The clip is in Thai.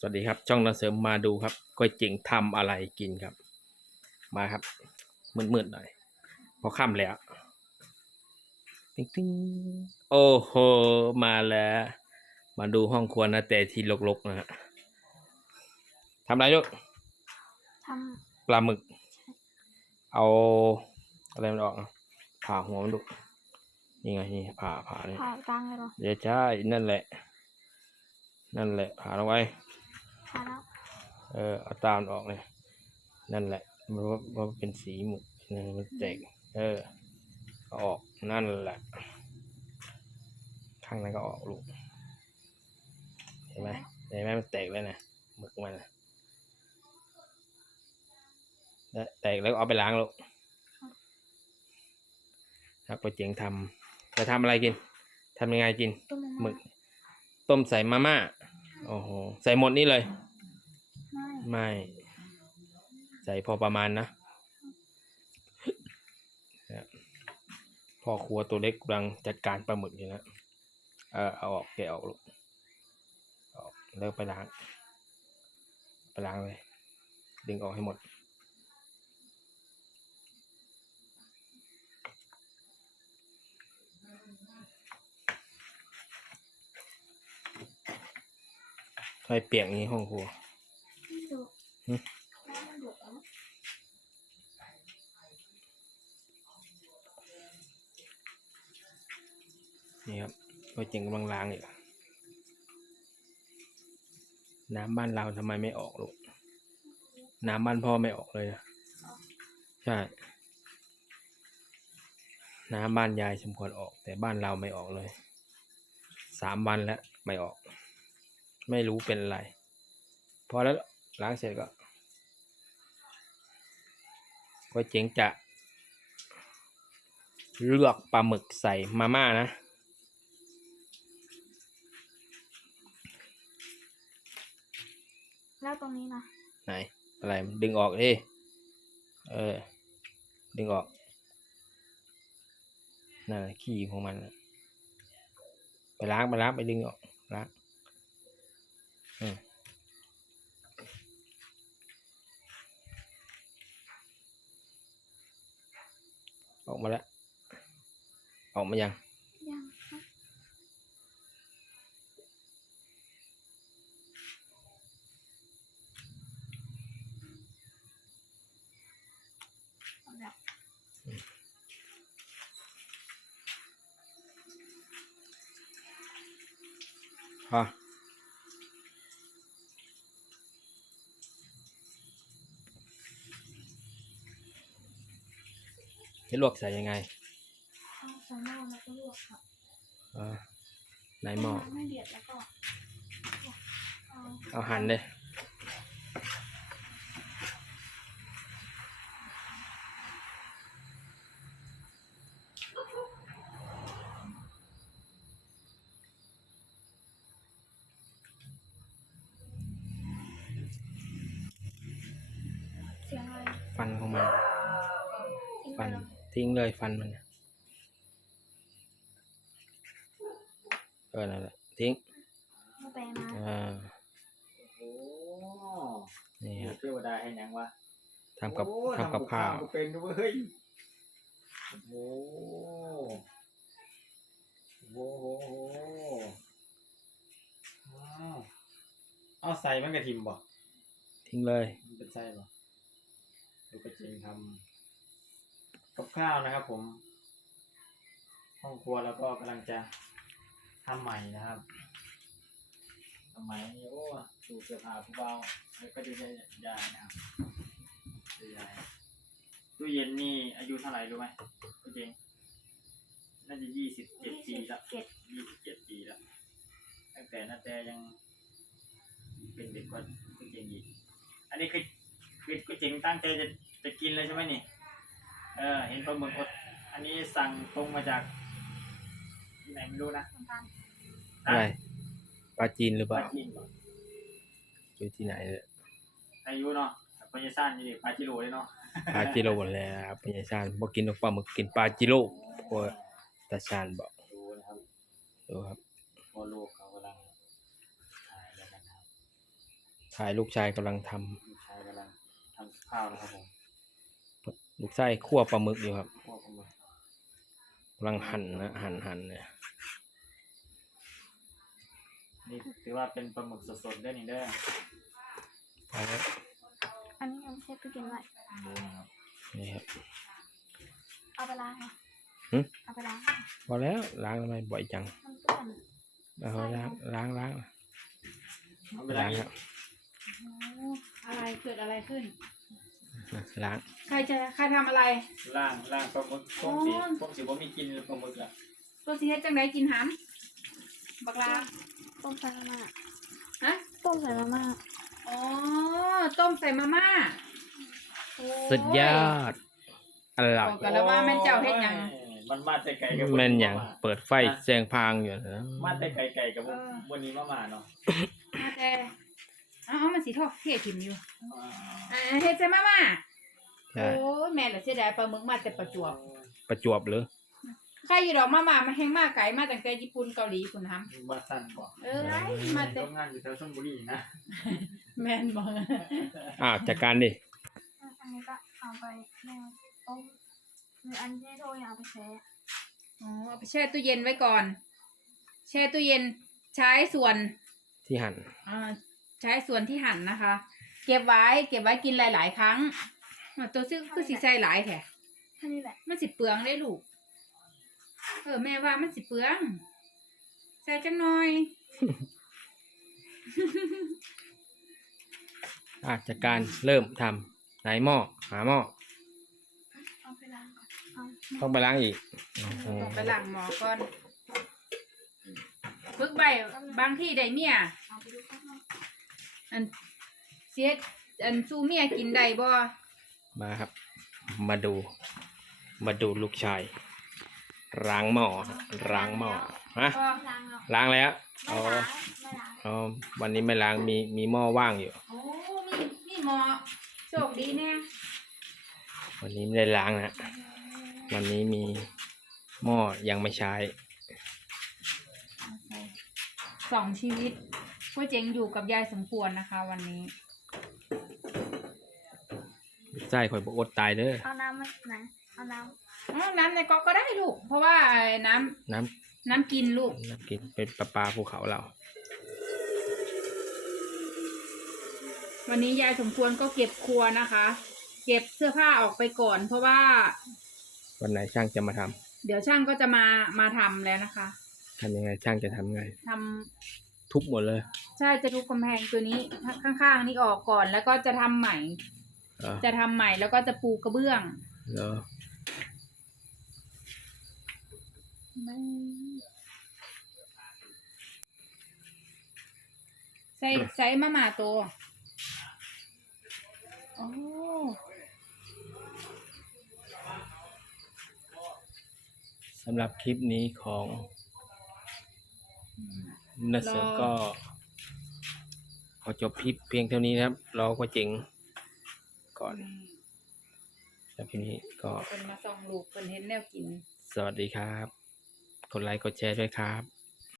สวัสดีครับ ช่องนาเสริมมาดูครับก๋วยเจ๋งทำอะไรกินครับ มาครับมืดๆหน่อย พอค่ำแล้วติ๊งติ๊งโอ้โหมาแล้ว มาดูห้องครัวนะแต่ที่รกๆนะฮะทำอะไรลูกทปลาหมึก เอาอะไรมันออกอะผ่าหัวมันดูนี่ไงนี่ผ่าผ่านี่ำผ่ากลางเลยเหรอเดี๋ยวใช่นั่นแหละ นั่นแหละผ่าลงไว้ผ่าแล้ว เออเอาตามนออกเลย นั่นแหละ มันว่าว่าเป็นสีหมุกเนี่ยมันแตกเออเอาออกนั่นแหละ ข้างนั้นก็ออกลูก เห็นไหมเห็นไหมมันแตกแล้วนะหมึกมันนะแล้วแตกแล้วก็เอาไปล้างลูกครับก็เจ๋งทำจะทำอะไรกินทำยังไงกินต้มหมึก ต้มใส่มาม่าโอ้โห ใส่หมดนี่เลย ไม่ ใส่พอประมาณนะพ่อครัวตัวเล็กกำลังจัดการปลาหมึกอยู่นะเออเอาออกแกะออกลูกเออกแล้วไปล้าง ไปล้างเลย ดึงออกให้หมดทำไมเปียกอย่างนี้ห้องครัว นี่ครับก็จริงกำลังล้างอยู่น้ำบ้านเราทำไมไม่ออกลูก น้ำบ้านพ่อไม่ออกเลยนะใช่ น้ำบ้านยายสมควรออก แต่บ้านเราไม่ออกเลยสามวันแล้วไม่ออก ไม่รู้เป็นอะไร พอแล้วล้างเสร็จก็ ก็เจ๋งจะเลือกปลาหมึกใส่มาม่านะ แล้วตรงนี้นะไหน อะไรมันดึงออกดิเออ ดึงออก นั่นแหละขี้ของมันน่ะไปล้างไปล้างไปดึงออกล้าง ออกมาแล้ว ออกมายัง ยังครับเอ จะลวกใส่ยังไงเอาใส่หม้อแล้วก็ลวกครับอ่าในหม้อไม่เดือดแล้วก็เอาเอาหั่นเลยเสียงอะไรฟันของมันทิ้งไปฟันแล้ว ทิ้งเลยฟันมันน่ะเออนั่นแหละทิ้งเอาไปมาอ่าโอ้นี่ฮะเทวดาให้หยังวะทำกับโอ้ทำกับข้าวเป็นด้วยเฮ้ยโอ้โหโอ้โหอ้าวเอาใส่มันกระทิมบ่ทิ้งเลยมันเป็นไส้บ่ดูกระจิงทำ กับข้าวนะครับ ผม ห้องครัวแล้วก็กำลังจะทำใหม่นะครับทำใหม่นี่โอ้ดูเสื้อผ้าผู้เบาแล้วก็ดูยายยายนะครับดูยายตู้เย็นนี่อายุเท่าไหร่รู้ไหมคุณเจงน่าจะยี่สิบเจ็ดปีละยี่สิบเจ็ดปีล้วตั้งแต่นาแต่ยังเป็นเด็กกว่าคุณเจงอีกอันนี้คือคือคุณเจงตั้งใจจะจะกินเลยใช่ไหมนี่ เออเห็นปลาหมึกอด อันนี้สั่งตรงมาจากที่ไหนไม่รู้นะน้ำตาลอะไรปลาจีนหรือเปปลาล่าจีนเหรออยู่ที่ไหนเนี่ยอายุเนาะปลาเยซ่านนี่ดิปลาจิโร่เลยเนาะปลาจิโร่หมดแล้วปัญญาชาญบอกกินนกปลาหมึกกินปลาจิโร่พวกตาชาญบอกดูนะครับดูครับ พอลูกเขากำลังถ่ายแล้วนะครับถ่ายลูกชายกำลังทำลูกชายกำลังทำข้าวนะครับผม ลูกชายคั่วปลาหมึกอยู่ครับพวกผมกำลังหั่นนะหั่นหั่นเนี่ยนี่ถือว่าเป็นปลาหมึกสดๆได้นี่เด้อเอาละอันนี้ยังไม่ใช่ตู้เย็นไว้ดูนะครับนี่ครับเอาไปล้างเหรอหึเอาไปล้างพอแล้วล้างทำไมบ่อยจังมันเปื้อนเอาล้างล้างล้างเอาไปล้าล้างงอีคกรับอะไรเกิดอะไรขึ้น ล้าง ใครจะใครทำอะไร ล่างล่างปลาหมึกพวกสีพวกสีว่ามีกินปลาหมึกอะตัวสิเฮ็ดจังไดกินหำบักลาต้มใส่มาม่าฮะต้มใส่มาม่าอ๋อต้มใส่มาม่าโอ้สุดยอดอร่อยบอกกันแล้วว่าแม่นเจ้าเฮ็ดหยังโอ้ยมันมาแต่ไก่กับแม่นอย่างมาเปิดไฟแซงพางอยู่นะมาแต่ไก่ไก่กับวันนี้มามาเนาะมาแต่เอ้ามันสีทอกเทถิ่มอยู่อ่าอ่าเฮ็ดใส่มาม่าใช่โอ้ยแม่ละเสียดายปลาหมึกมาแต่ประจวบประจวบหรือใครอยู่ดอกมาม่ามันแห้งมากไก่มาตั้งแต่ญี่ปุ่นเกาหลีคุณทมาสั่นบ่ำเอ้ยมาแต่ทำงานอยู่แถวชลบุรีนะแม่นบ่อ้าวจัดการดิอันนี้ก็เอาไปแม่ต้มหรืออันที่โทรเอาไปแช่อ๋อเอาไปแช่ตู้เย็นไว้ก่อน แช่ตู้เย็นใช้ส่วนที่หั่นอ่า ใช้ส่วนที่หั่นนะคะ เก็บไว้เก็บไว้กินหลาย ๆ ครั้งอ่าตัวซื้อคือสิใส่หลายแท้แค่นี้แหละมันสิเปลืองได้ลูก เออแม่ว่ามันสิเปลือง ใส่จังหน่อยอะจัดการเริ่มทำไหนหม้อหาหม้อเอาไปล้างก่อนเอาต้องไปล้างอีกโอ้โหต้องไปหลังหมอก่อนฝึกใบบางที่ได้เมียเอาไปดูข้างนอก อันเสียอันสู้เมียกินได้บ่มาครับ มาดู มาดูลูกชายล้างหม้อฮะล้างหม้อฮะก็ล้างแล้วล้างแล้วไม่อ๋อล้างไม่ล้างอ๋อวันนี้ไม่ล้างมีมีหม้อว่างอยู่โอ้มีมีหมอโชคดีแน่วันนี้ไม่ได้ล้างนะวันนี้มีหม้อยังไม่ใช้สองชีวิต พ่อเจ๋งอยู่กับยายสมควรนะคะ วันนี้ ใช่ข่อยบอกอดตายเด้อเอาน้ำมาไหนเอาน้อ๋อน้ำในก๊อกก็ได้ลูก เพราะว่าไอ้น้ำน้น้ำกินลูกำน้ำกินเป็นปลาปลาภูเขาเราวันนี้ยายสมควรก็เก็บครัวนะคะ เก็บเสื้อผ้าออกไปก่อน เพราะว่า วันไหนช่างจะมาทำเดี๋ยวช่างก็จะมามาทำแล้วนะคะทำยังไงช่างจะทำไงทำ ทุบหมดเลย ใช่จะทุบกำแพงตัวนี้ข้างๆนี่ออกก่อนแล้วก็จะทำใหม่ เหรอจะทำใหม่แล้วก็จะปูกระเบื้อง เหรอใส่ใส่มาม่าตัวโอ้สำหรับคลิปนี้ของ นักเสือก็ขอจบคลิปเพียงเท่านี้นะครับ รอก็เจ๋งก่อนสำหรับคลิปนี้ก็คนมาส่องลูกคนเห็นแนวกิน สวัสดีครับ กดไลค์กดแชร์ด้วยครับ